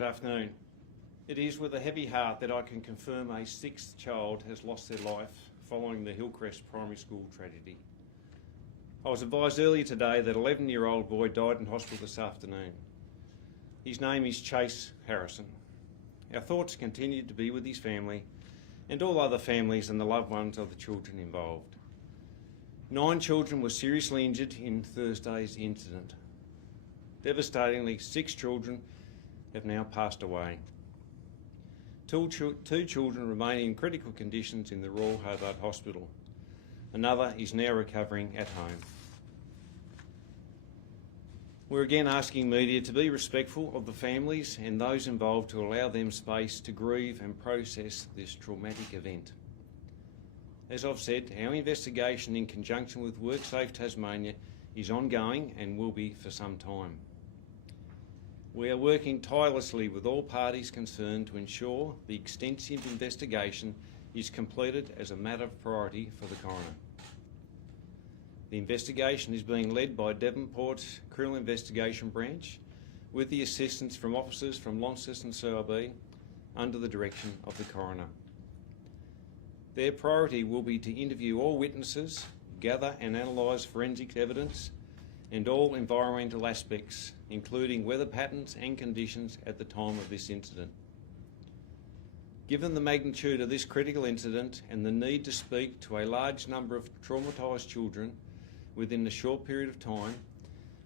Good afternoon. It is with a heavy heart that I can confirm a sixth child has lost their life following the Hillcrest Primary School tragedy. I was advised earlier today that an 11-year-old boy died in hospital this afternoon. His name is Chace Harrison. Our thoughts continue to be with his family and all other families and the loved ones of the children involved. 9 children were seriously injured in Thursday's incident. Devastatingly, 6 children have now passed away. Two children remain in critical conditions in the Royal Hobart Hospital. Another is now recovering at home. We're again asking media to be respectful of the families and those involved to allow them space to grieve and process this traumatic event. As I've said, our investigation in conjunction with WorkSafe Tasmania is ongoing and will be for some time. We are working tirelessly with all parties concerned to ensure the extensive investigation is completed as a matter of priority for the coroner. The investigation is being led by Devonport's Criminal Investigation Branch with the assistance from officers from Launceston CIB under the direction of the coroner. Their priority will be to interview all witnesses, gather and analyse forensic evidence and all environmental aspects, including weather patterns and conditions at the time of this incident. Given the magnitude of this critical incident and the need to speak to a large number of traumatised children within a short period of time,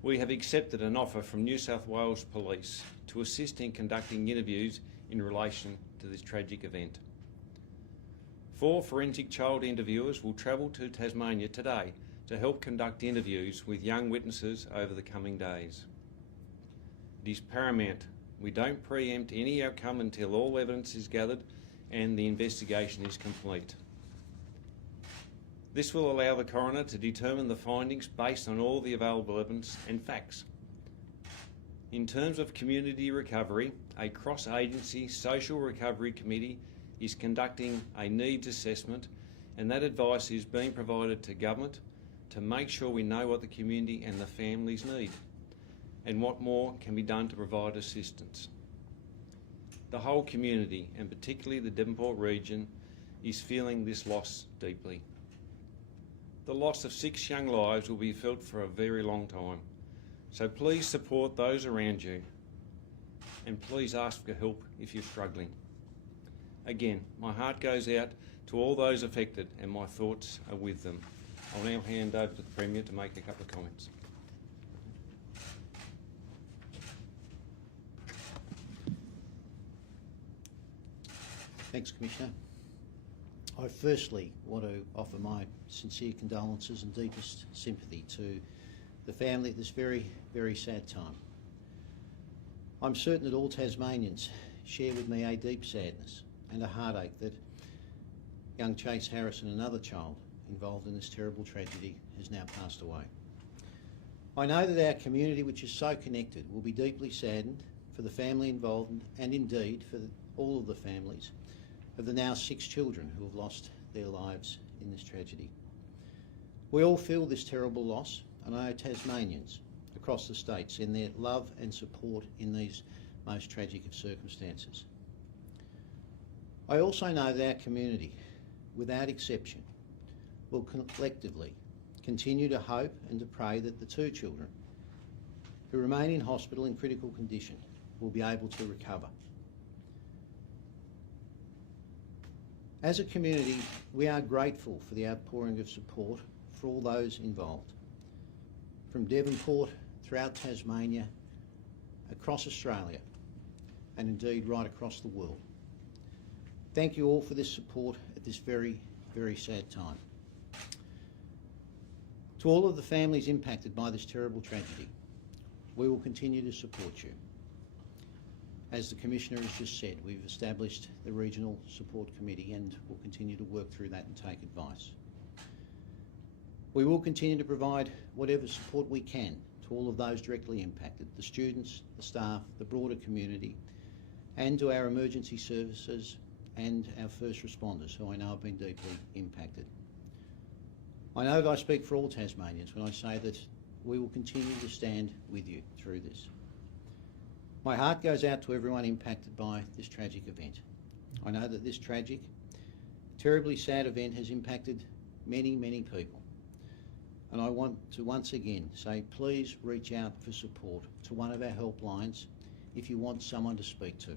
we have accepted an offer from New South Wales Police to assist in conducting interviews in relation to this tragic event. 4 forensic child interviewers will travel to Tasmania today to help conduct interviews with young witnesses over the coming days. It is paramount we don't preempt any outcome until all evidence is gathered and the investigation is complete. This will allow the coroner to determine the findings based on all the available evidence and facts. In terms of community recovery, a cross-agency social recovery committee is conducting a needs assessment, and that advice is being provided to government to make sure we know what the community and the families need and what more can be done to provide assistance. The whole community, and particularly the Devonport region, is feeling this loss deeply. The loss of 6 young lives will be felt for a very long time, so please support those around you and please ask for help if you're struggling. Again, my heart goes out to all those affected and my thoughts are with them. I'll now hand over to the Premier to make a couple of comments. Thanks, Commissioner. I firstly want to offer my sincere condolences and deepest sympathy to the family at this very, very sad time. I'm certain that all Tasmanians share with me a deep sadness and a heartache that young Chace Harrison, another child involved in this terrible tragedy, has now passed away. I know that our community, which is so connected, will be deeply saddened for the family involved and indeed for all of the families of the now 6 children who have lost their lives in this tragedy. We all feel this terrible loss, and I owe Tasmanians across the states in their love and support in these most tragic of circumstances. I also know that our community, without exception, will collectively continue to hope and to pray that the 2 children who remain in hospital in critical condition will be able to recover. As a community, we are grateful for the outpouring of support for all those involved, from Devonport, throughout Tasmania, across Australia, and indeed right across the world. Thank you all for this support at this very, very sad time. To all of the families impacted by this terrible tragedy, we will continue to support you. As the Commissioner has just said, we've established the Regional Support Committee and will continue to work through that and take advice. We will continue to provide whatever support we can to all of those directly impacted, the students, the staff, the broader community, and to our emergency services and our first responders, who I know have been deeply impacted. I know that I speak for all Tasmanians when I say that we will continue to stand with you through this. My heart goes out to everyone impacted by this tragic event. I know that this tragic, terribly sad event has impacted many, many people. And I want to once again say, please reach out for support to one of our helplines if you want someone to speak to.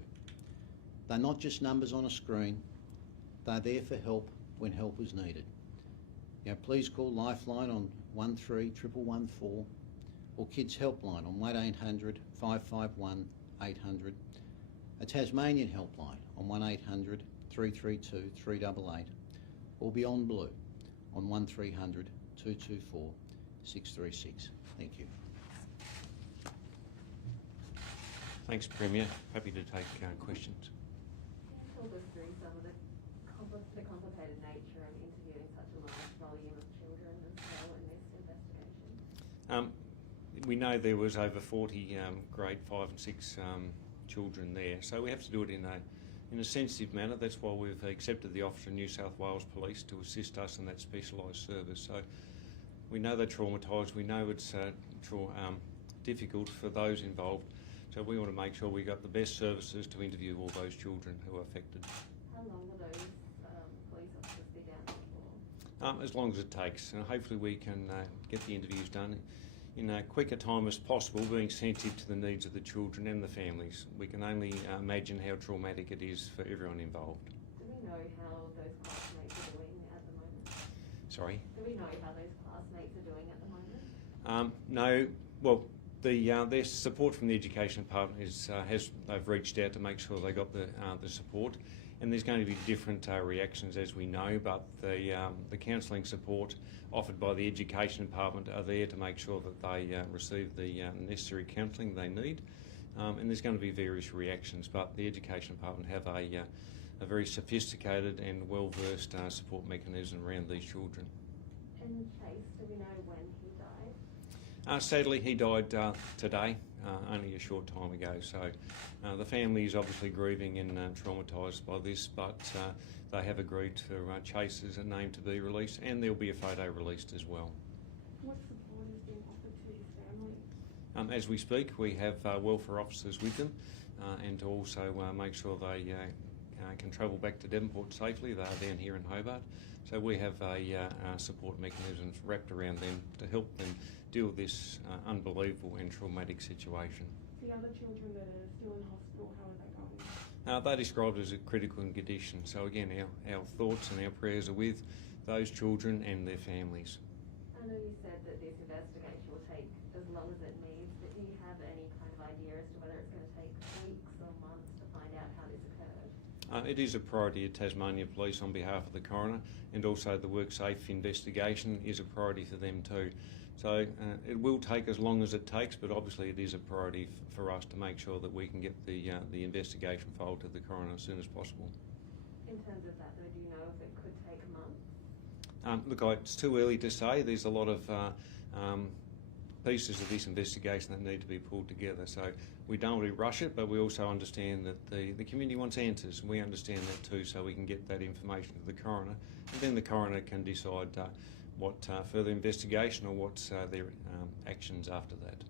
They're not just numbers on a screen, they're there for help when help is needed. Please call Lifeline on 131114 or Kids Helpline on 1800 551 800, a Tasmanian helpline on 1800 332 388, or Beyond Blue on 1300 224 636. Thank you. Thanks, Premier. Happy to take questions. Can you talk us through some of the complicated nature of interviewing such a large volume of children as well in this investigation? We know there was over 40 grade 5 and 6 children there, so we have to do it in a sensitive manner. That's why we've accepted the offer of New South Wales Police to assist us in that specialised service. So we know they're traumatised, we know it's difficult for those involved, so we want to make sure we got the best services to interview all those children who are affected. How long will those police officers be down there for? As long as it takes, and hopefully we can get the interviews done in a quicker time as possible, being sensitive to the needs of the children and the families. We can only imagine how traumatic it is for everyone involved. Do we know how those classmates are doing at the moment? Sorry? Do we know how those classmates are doing at the moment? No. Well, their support from the Education Department they've reached out to make sure they got the support, and there's going to be different reactions as we know, but the counselling support offered by the Education Department are there to make sure that they receive the necessary counselling they need, and there's going to be various reactions, but the Education Department have a very sophisticated and well-versed support mechanism around these children. And Chace, do we know when he died? Sadly, he died today, only a short time ago. So the family is obviously grieving and traumatised by this, but they have agreed for Chace's name to be released, and there'll be a photo released as well. What support is being offered to his family? As we speak, we have welfare officers with them, and to also make sure they can travel back to Devonport safely. They are down here in Hobart. So we have support mechanisms wrapped around them to help them deal with this unbelievable and traumatic situation. The other children that are still in hospital, how are they going? They're described as a critical condition. So again, our thoughts and our prayers are with those children and their families. I know you said that this investigation will take as long as it needs, but do you have any kind of idea as to whether it's going to take weeks or months to find out how this occurred? It is a priority of Tasmania Police on behalf of the coroner, and also the WorkSafe investigation is a priority for them too. So it will take as long as it takes, but obviously it is a priority for us to make sure that we can get the investigation filed to the coroner as soon as possible. In terms of that, though, do you know if it could take months? Look, it's too early to say. There's a lot of pieces of this investigation that need to be pulled together. So we don't really rush it, but we also understand that the community wants answers, and we understand that too, so we can get that information to the coroner, and then the coroner can decide what further investigation or what's their actions after that.